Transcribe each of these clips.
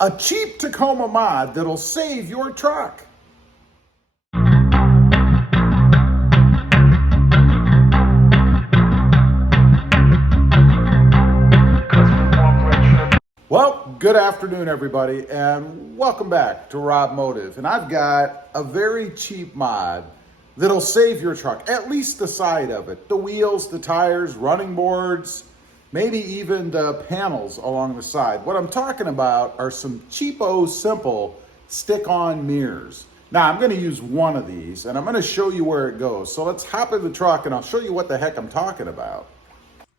A cheap Tacoma mod that'll save your truck. Well, good afternoon, everybody, and welcome back to Robmotive. And I've got a very cheap mod that'll save your truck, at least the side of it. The wheels, the tires, running boards, maybe even the panels along the side. What I'm talking about are some cheapo, simple stick-on mirrors. Now, I'm gonna use one of these, and I'm gonna show you where it goes. So let's hop in the truck, and I'll show you what the heck I'm talking about.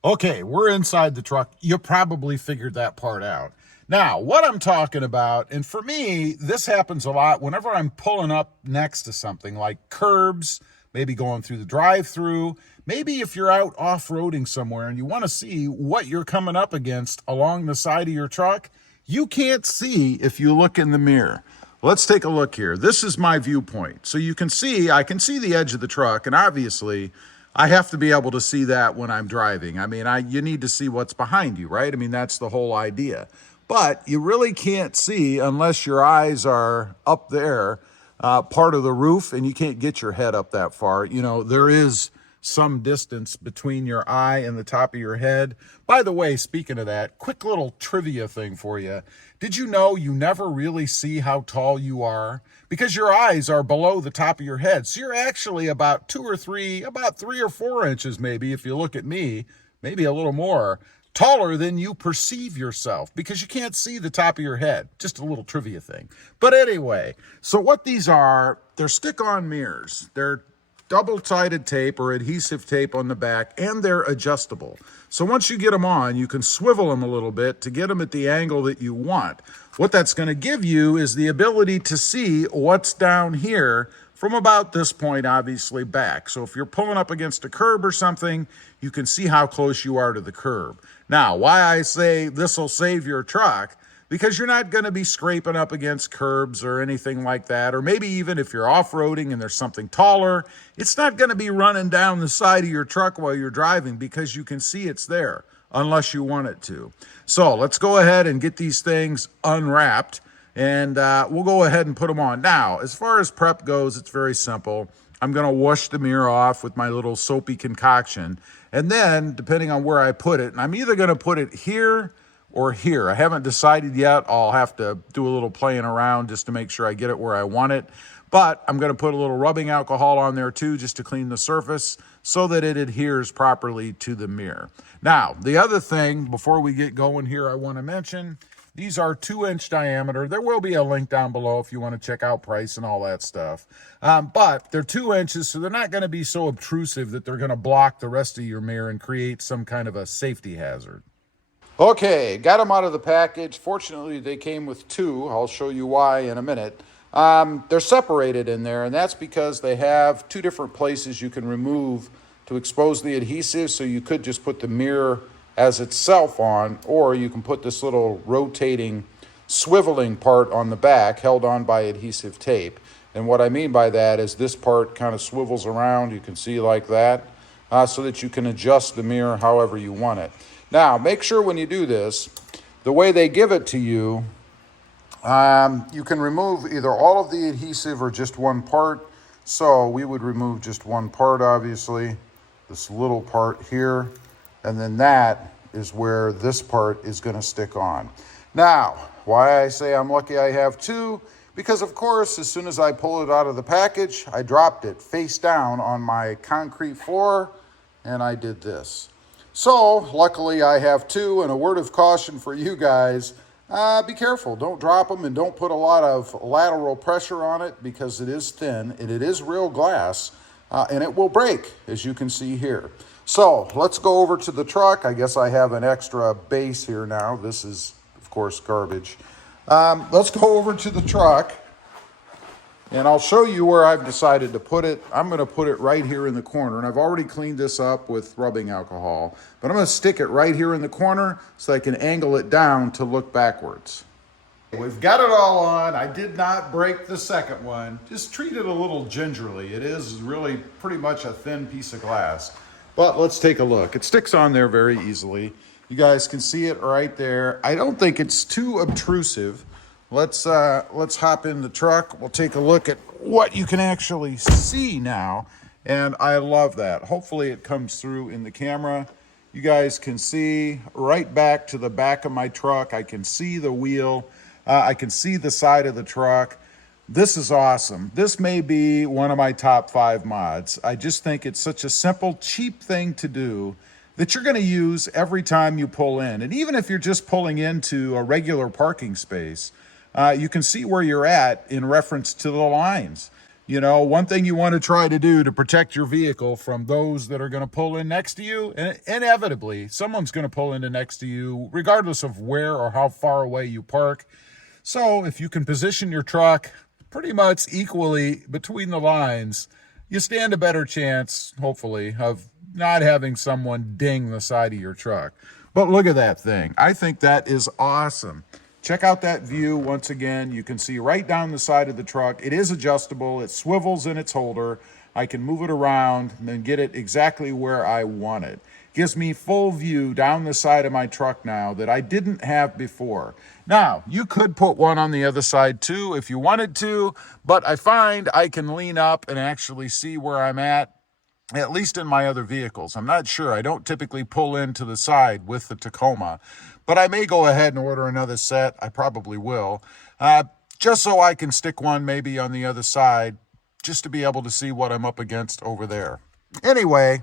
Okay, we're inside the truck. You probably figured that part out. Now, what I'm talking about, and for me, this happens a lot whenever I'm pulling up next to something like curbs, maybe going through the drive-through, maybe if you're out off-roading somewhere and you want to see what you're coming up against along the side of your truck, you can't see if you look in the mirror. Let's take a look here. This is my viewpoint. So you can see, I can see the edge of the truck, and obviously, I have to be able to see that when I'm driving. I mean, you need to see what's behind you, right? I mean, that's the whole idea. But you really can't see unless your eyes are up there, part of the roof, and you can't get your head up that far. You know, there is some distance between your eye and the top of your head. By the way, speaking of that, quick little trivia thing for you. Did you know you never really see how tall you are? Because your eyes are below the top of your head. So you're actually about 3 or 4 inches maybe, if you look at me, maybe a little more, taller than you perceive yourself because you can't see the top of your head. Just a little trivia thing. But anyway, so what these are, they're stick-on mirrors. They're double-sided tape or adhesive tape on the back, and they're adjustable. So once you get them on, you can swivel them a little bit to get them at the angle that you want. What that's going to give you is the ability to see what's down here from about this point, obviously, back. So if you're pulling up against a curb or something, you can see how close you are to the curb. Now, why I say this will save your truck, because you're not going to be scraping up against curbs or anything like that. Or maybe even if you're off-roading and there's something taller, it's not going to be running down the side of your truck while you're driving because you can see it's there unless you want it to. So let's go ahead and get these things unwrapped, and we'll go ahead and put them on. Now, as far as prep goes, it's very simple. I'm going to wash the mirror off with my little soapy concoction. And then, depending on where I put it, and I'm either going to put it here or here. I haven't decided yet. I'll have to do a little playing around just to make sure I get it where I want it. But I'm going to put a little rubbing alcohol on there too, just to clean the surface so that it adheres properly to the mirror. Now, the other thing before we get going here, I want to mention, these are 2-inch diameter. There will be a link down below if you want to check out price and all that stuff. But they're 2 inches, so they're not going to be so obtrusive that they're going to block the rest of your mirror and create some kind of a safety hazard. Okay, got them out of the package. Fortunately, they came with 2. I'll show you why in a minute. They're separated in there, and that's because they have 2 different places you can remove to expose the adhesive. So you could just put the mirror as itself on, or you can put this little rotating, swiveling part on the back held on by adhesive tape. And what I mean by that is this part kind of swivels around. You can see like that, so that you can adjust the mirror however you want it. Now, make sure when you do this, the way they give it to you, you can remove either all of the adhesive or just one part. So we would remove just one part, obviously, this little part here, and then that is where this part is going to stick on. Now, why I say I'm lucky I have 2, because of course, as soon as I pull it out of the package, I dropped it face down on my concrete floor, and I did this. So, luckily I have 2, and a word of caution for you guys, be careful. Don't drop them and don't put a lot of lateral pressure on it because it is thin and it is real glass, and it will break, as you can see here. So, let's go over to the truck. I guess I have an extra base here now. This is, of course, garbage. Let's go over to the truck. And I'll show you where I've decided to put it. I'm going to put it right here in the corner. And I've already cleaned this up with rubbing alcohol. But I'm going to stick it right here in the corner so I can angle it down to look backwards. We've got it all on. I did not break the second one. Just treat it a little gingerly. It is really pretty much a thin piece of glass. But let's take a look. It sticks on there very easily. You guys can see it right there. I don't think it's too obtrusive. let's hop in the truck. We'll take a look at what you can actually see now. And I love that. Hopefully it comes through in the camera. You guys can see right back to the back of my truck. I can see the wheel. I can see the side of the truck. This is awesome. This may be one of my top 5 mods. I just think it's such a simple, cheap thing to do that you're going to use every time you pull in. And even if you're just pulling into a regular parking space, you can see where you're at in reference to the lines. You know, one thing you want to try to do to protect your vehicle from those that are going to pull in next to you, and inevitably, someone's going to pull in next to you, regardless of where or how far away you park. So if you can position your truck pretty much equally between the lines, you stand a better chance, hopefully, of not having someone ding the side of your truck. But look at that thing. I think that is awesome. Check out that view once again. You can see right down the side of the truck. It is adjustable. It swivels in its holder. I can move it around and then get it exactly where I want it. Gives me full view down the side of my truck now that I didn't have before. Now, you could put one on the other side too if you wanted to, but I find I can lean up and actually see where I'm at least in my other vehicles. I'm not sure. I don't typically pull into the side with the Tacoma, but I may go ahead and order another set. I probably will, just so I can stick one maybe on the other side, just to be able to see what I'm up against over there. Anyway,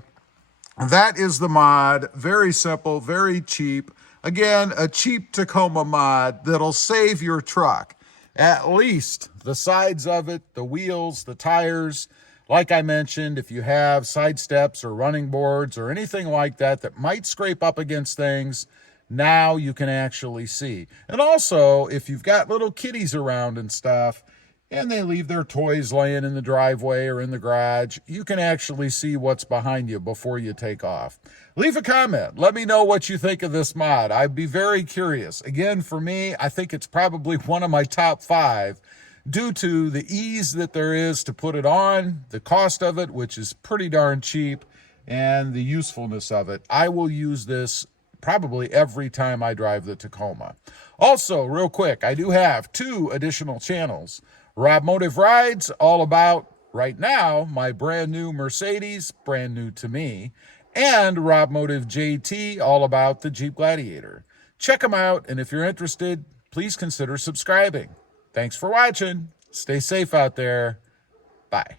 that is the mod. Very simple, very cheap. Again, a cheap Tacoma mod that'll save your truck. At least the sides of it, the wheels, the tires. Like I mentioned, if you have side steps or running boards or anything like that that might scrape up against things, now you can actually see. And also, if you've got little kitties around and stuff, and they leave their toys laying in the driveway or in the garage, you can actually see what's behind you before you take off. Leave a comment. Let me know what you think of this mod. I'd be very curious. Again, for me, I think it's probably one of my top 5 due to the ease that there is to put it on, the cost of it, which is pretty darn cheap, and the usefulness of it. I will use this probably every time I drive the Tacoma. Also, real quick, I do have 2 additional channels. Robmotive Rides, all about, right now, my brand new Mercedes, brand new to me, and Robmotive JT, all about the Jeep Gladiator. Check them out, and if you're interested, please consider subscribing. Thanks for watching. Stay safe out there. Bye.